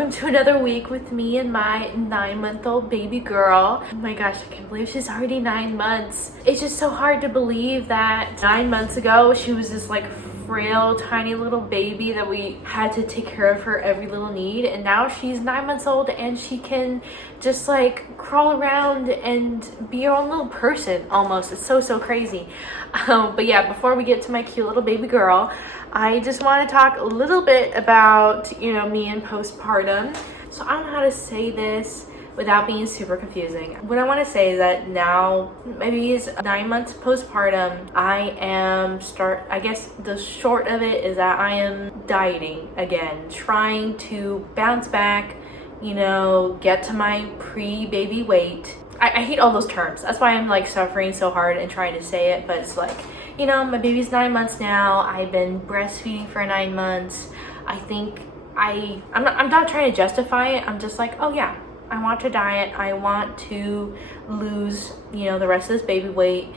welcome to another week with me and my 9-month-old baby girl. Oh my gosh, I can't believe she's already 9 months. It's just so hard to believe that 9 months ago she was this like frail tiny little baby that we had to take care of her every little need, and now she's 9 months old and she can just like crawl around and be her own little person almost. It's so crazy. But yeah, before we get to my cute little baby girl, I just want to talk a little bit about, you know, me and postpartum. So I don't know how to say this without being super confusing. What I want to say is that now, maybe it's 9 months postpartum, I guess the short of it is that I am dieting again, trying to bounce back, you know, get to my pre-baby weight. I hate all those terms. That's why I'm like suffering so hard and trying to say it, but it's like, you know, my baby's 9 months now. I've been breastfeeding for 9 months. I think I'm not trying to justify it. I'm just like, oh yeah, I want to diet. I want to lose, you know, the rest of this baby weight,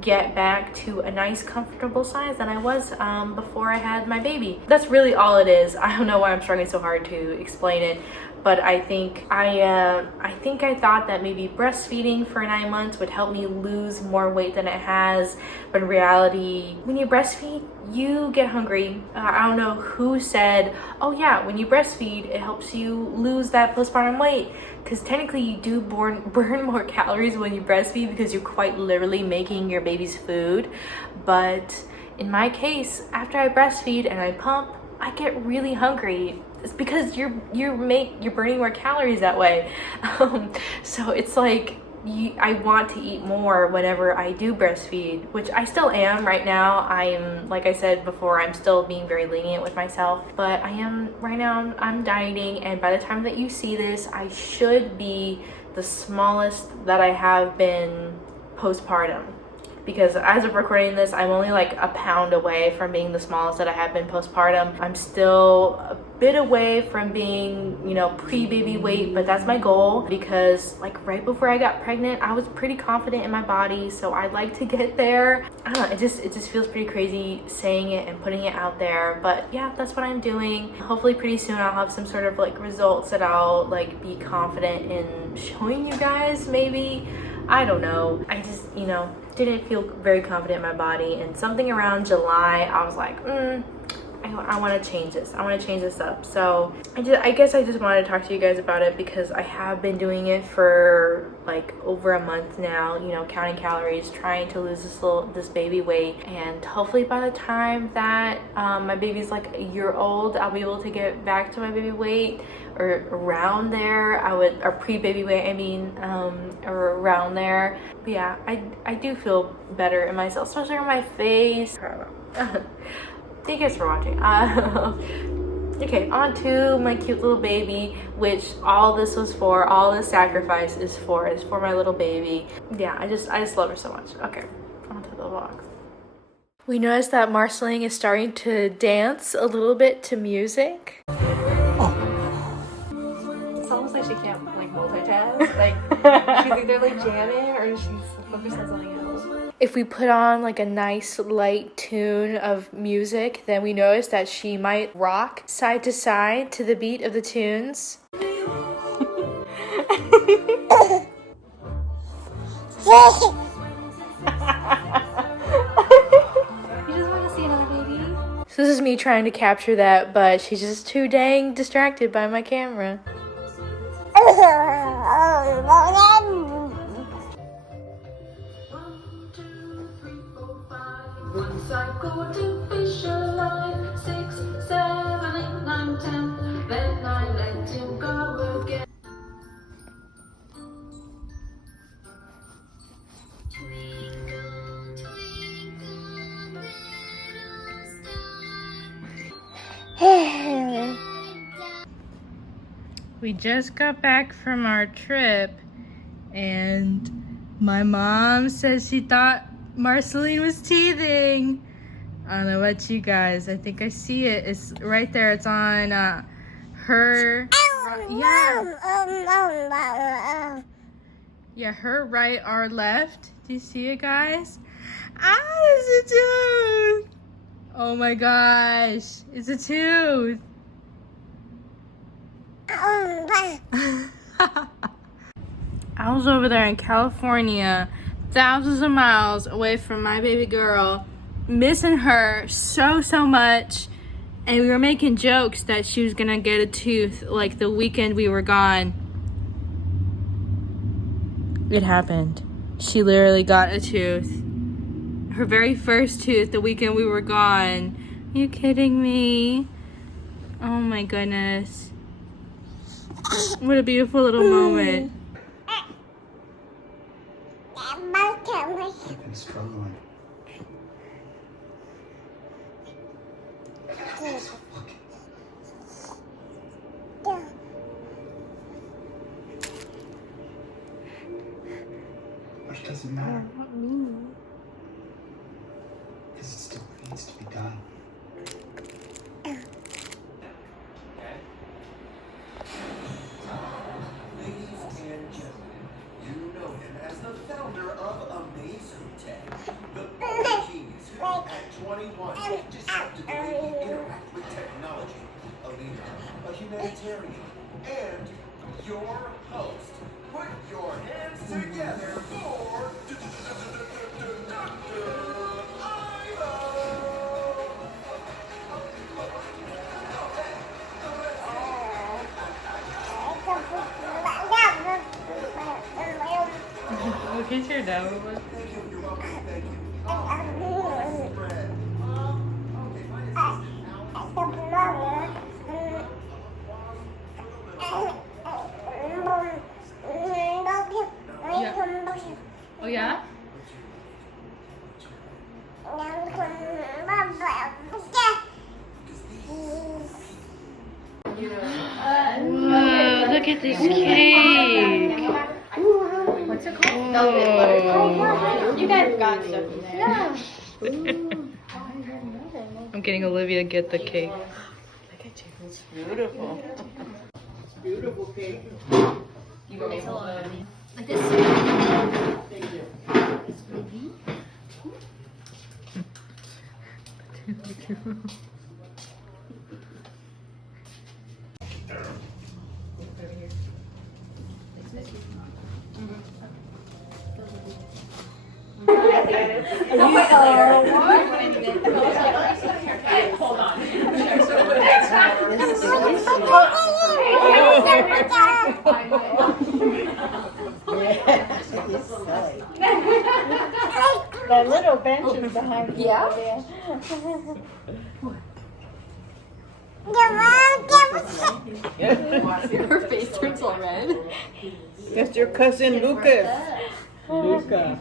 get back to a nice comfortable size that I was before I had my baby. That's really all it is. I don't know why I'm struggling so hard to explain it, but I think I thought that maybe breastfeeding for 9 months would help me lose more weight than it has, but in reality, when you breastfeed, you get hungry. I don't know who said, oh yeah, when you breastfeed, it helps you lose that postpartum weight, because technically you do burn more calories when you breastfeed because you're quite literally making your baby's food. But in my case, after I breastfeed and I pump, I get really hungry. It's because you're burning more calories that way. So it's like I want to eat more whenever I do breastfeed, which I still am right now. I'm, like I said before, I'm still being very lenient with myself, but I am right now. I'm dieting, and by the time that you see this, I should be the smallest that I have been postpartum. Because as of recording this, I'm only like a pound away from being the smallest that I have been postpartum. I'm still a bit away from being, you know, pre-baby weight, but that's my goal, because like right before I got pregnant, I was pretty confident in my body, so I'd like to get there. I don't know, it just feels pretty crazy saying it and putting it out there, but yeah, that's what I'm doing. Hopefully pretty soon I'll have some sort of like results that I'll like be confident in showing you guys, maybe. I don't know. I just, you know, didn't feel very confident in my body, and something around July I was like, I want to change this. I want to change this up. So I guess I just wanted to talk to you guys about it, because I have been doing it for like over a month now, you know, counting calories, trying to lose this baby weight, and hopefully by the time that my baby's like a year old, I'll be able to get back to my baby weight, or around there. Or pre-baby weight, I mean, or around there. But yeah, I do feel better in myself, especially on my face. Thank you guys for watching. Okay, on to my cute little baby, which all this was for, all this sacrifice is for my little baby. Yeah, I just love her so much. Okay, on to the vlog. We noticed that Marceline is starting to dance a little bit to music. It's almost like she can't like multitask. Like she's either like jamming or she's focused on something else. If we put on like a nice light tune of music, then we notice that she might rock side to side to the beat of the tunes. You just want to see another baby? So this is me trying to capture that, but she's just too dang distracted by my camera. Once I go to fish alive, 6, 7, 8, 9, 10. Then I let him go again. Twinkle, twinkle, little star. We just got back from our trip, and my mom says she thought Marceline was teething. I don't know about you guys. I think I see it. It's right there. It's on her. Yeah, her right, our left. Do you see it, guys? Ah, it's a tooth. Oh my gosh, it's a tooth. I was over there in California, thousands of miles away from my baby girl, missing her so much, and we were making jokes that she was gonna get a tooth like the weekend we were gone. It happened. She literally got a tooth. Her very first tooth the weekend we were gone. Are you kidding me? Oh my goodness. What a beautiful little moment. I've been struggling. Which doesn't matter. Because it still needs to be done. Ladies and gentlemen, you know him as the founder of Amazing Tech, the genius who at 21 decided to interact with technology, a leader, a humanitarian, and your host. Put your hands together for Look at your dad. You're welcome. Thank you. Fred. Okay, fine. Oh yeah? Whoa, look at this cake. What's it called? Whoa. You guys got stuff in there. Yeah. I'm getting Olivia to get the cake. Look at you. It's beautiful. Beautiful cake. You go like this. Hold on. That little bench is behind you. Yeah? Her face turns all red. That's your cousin Lucas. Luca.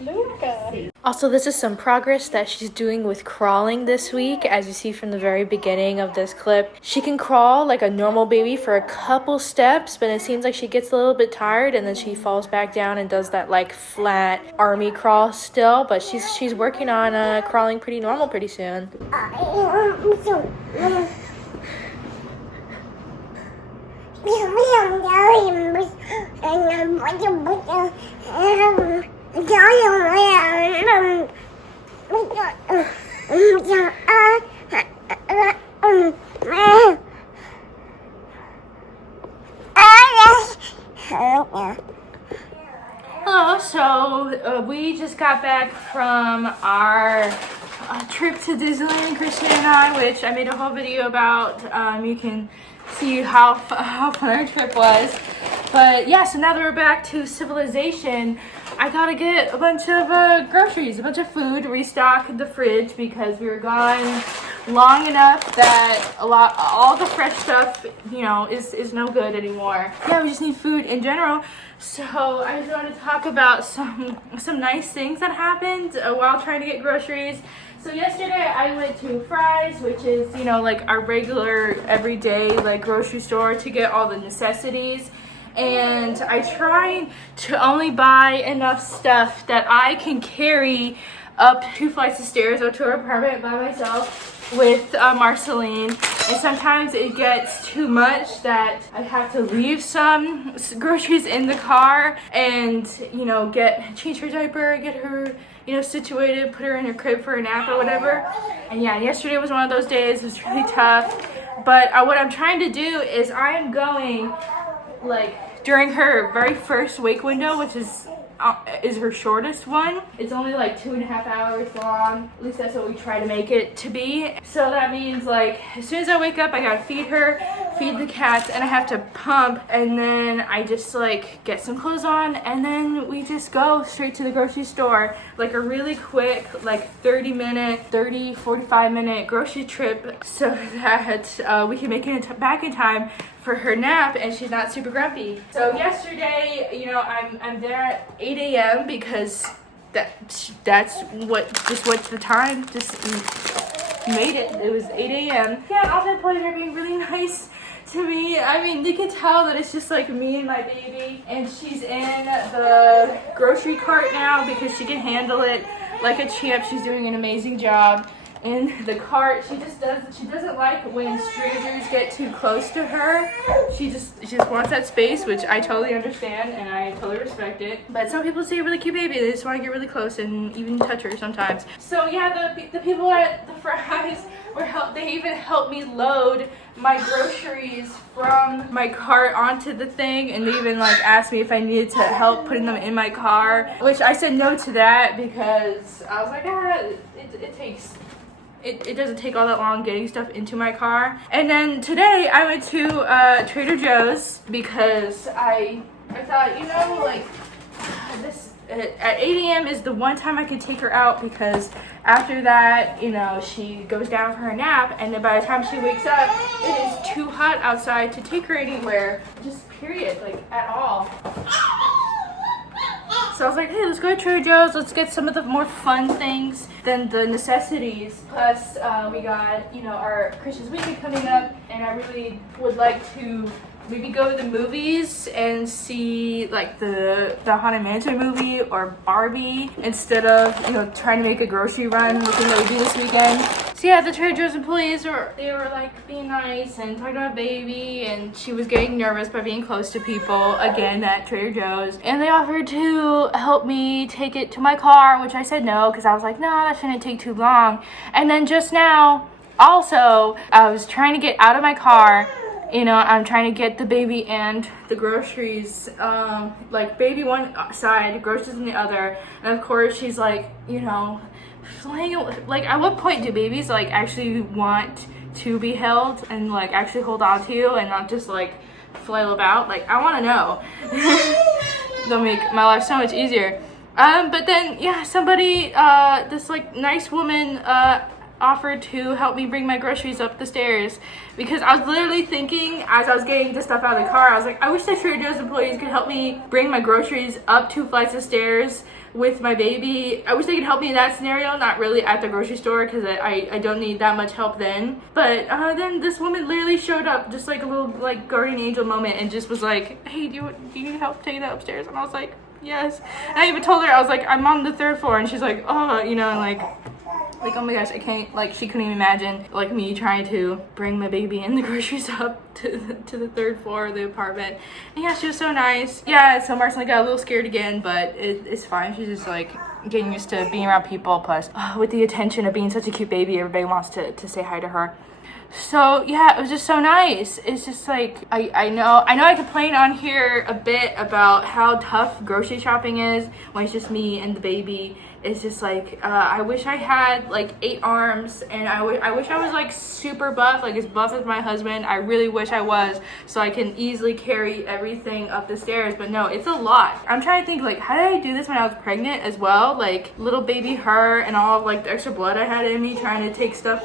Luca. Also, this is some progress that she's doing with crawling this week. As you see from the very beginning of this clip, she can crawl like a normal baby for a couple steps, but it seems like she gets a little bit tired and then she falls back down and does that like flat army crawl still, but she's working on crawling pretty normal pretty soon. Hello, so we just got back from our trip to Disneyland, Christian and I, which I made a whole video about. You can see how fun our trip was. But yeah, so now that we're back to civilization, I gotta get a bunch of groceries, a bunch of food, restock the fridge because we were gone long enough that all the fresh stuff, you know, is no good anymore. Yeah, we just need food in general. So I just want to talk about some nice things that happened while trying to get groceries. So yesterday I went to Fry's, which is, you know, like our regular everyday like grocery store, to get all the necessities. And I tried to only buy enough stuff that I can carry up 2 flights of stairs up to our apartment by myself with Marceline. And sometimes it gets too much that I have to leave some groceries in the car and, you know, change her diaper, get her, you know, situated, put her in her crib for a nap or whatever. And yeah, yesterday was one of those days. It was really tough. But what I'm trying to do is I'm going like during her very first wake window, which is her shortest one. It's only like 2.5 hours long. At least that's what we try to make it to be. So that means like as soon as I wake up, I gotta feed her, feed the cats, and I have to pump, and then I just like get some clothes on, and then we just go straight to the grocery store, like a really quick like 45 minute grocery trip, so that we can make it back in time for her nap and she's not super grumpy. So yesterday, you know, I'm there at 8 a.m. because that's what's the time, just made it. It was 8 a.m. Yeah, all the employees are being really nice to me. I mean, you can tell that it's just like me and my baby, and she's in the grocery cart now because she can handle it like a champ. She's doing an amazing job in the cart. She doesn't like when strangers get too close to her. She just wants that space, which I totally understand and I totally respect it. But some people see a really cute baby, they just want to get really close and even touch her sometimes. So yeah, the people at the Fry's they even helped me load my groceries from my cart onto the thing, and they even like asked me if I needed to help putting them in my car, which I said no to that because I was like, it doesn't take all that long getting stuff into my car. And then today I went to Trader Joe's because I thought, you know, like this at 8 a.m. is the one time I could take her out, because after that, you know, she goes down for her nap, and then by the time she wakes up, it is too hot outside to take her anywhere, just period, like at all. So I was like, hey, let's go to Trader Joe's. Let's get some of the more fun things than the necessities. Plus, we got, you know, our Christmas weekend coming up, and I really would like to maybe go to the movies and see like the Haunted Mansion movie or Barbie instead of, you know, trying to make a grocery run, looking that we do this weekend. So yeah, the Trader Joe's employees were like being nice and talking about baby, and she was getting nervous by being close to people again at Trader Joe's, and they offered to help me take it to my car, which I said no because I was like, no, that shouldn't take too long. And then just now also I was trying to get out of my car. You know, I'm trying to get the baby and the groceries, like baby one side, groceries on the other, and of course she's like, you know, like at what point do babies like actually want to be held and like actually hold on to you and not just like flail about? Like, I want to know. They'll make my life so much easier. But then yeah, somebody, this like nice woman, offered to help me bring my groceries up the stairs, because I was literally thinking as I was getting the stuff out of the car, I was like, I wish the Trader Joe's employees could help me bring my groceries up 2 flights of stairs with my baby. I wish they could help me in that scenario, not really at the grocery store, because I don't need that much help then. But then this woman literally showed up, just like a little like guardian angel moment, and just was like, hey, do you need help taking that upstairs? And I was like, yes. And I even told her, I was like, I'm on the 3rd floor, and she's like, oh, you know, and like, oh my gosh, I can't, like, she couldn't even imagine, like, me trying to bring my baby and the groceries up to the 3rd floor of the apartment. And yeah, she was so nice. Yeah, so Marceline got a little scared again, but it's fine. She's just, like, getting used to being around people. Plus, with the attention of being such a cute baby, everybody wants to say hi to her. So yeah, it was just so nice. It's just like, I know I complain on here a bit about how tough grocery shopping is when it's just me and the baby. It's just like, I wish I had like 8 arms, and I wish I was like super buff, like as buff as my husband. I really wish I was, so I can easily carry everything up the stairs. But no, it's a lot. I'm trying to think, like, how did I do this when I was pregnant as well? Like little baby her and all of like the extra blood I had in me trying to take stuff.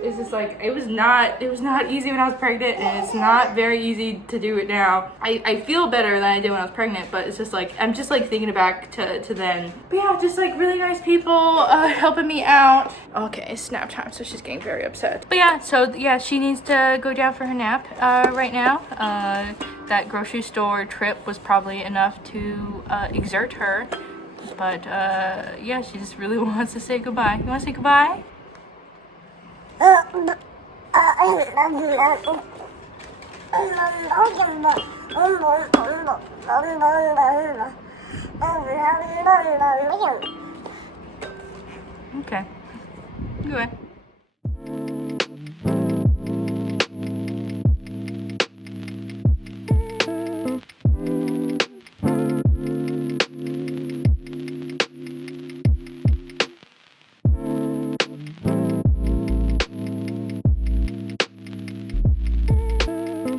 It's just like, it was not easy when I was pregnant, and it's not very easy to do it now. I feel better than I did when I was pregnant, but it's just like, I'm just like thinking back to then. But yeah, just like really nice people helping me out. Okay, it's nap time, so she's getting very upset. But yeah, so yeah, she needs to go down for her nap right now. That grocery store trip was probably enough to exert her. But yeah, she just really wants to say goodbye. You want to say goodbye? Okay. Good.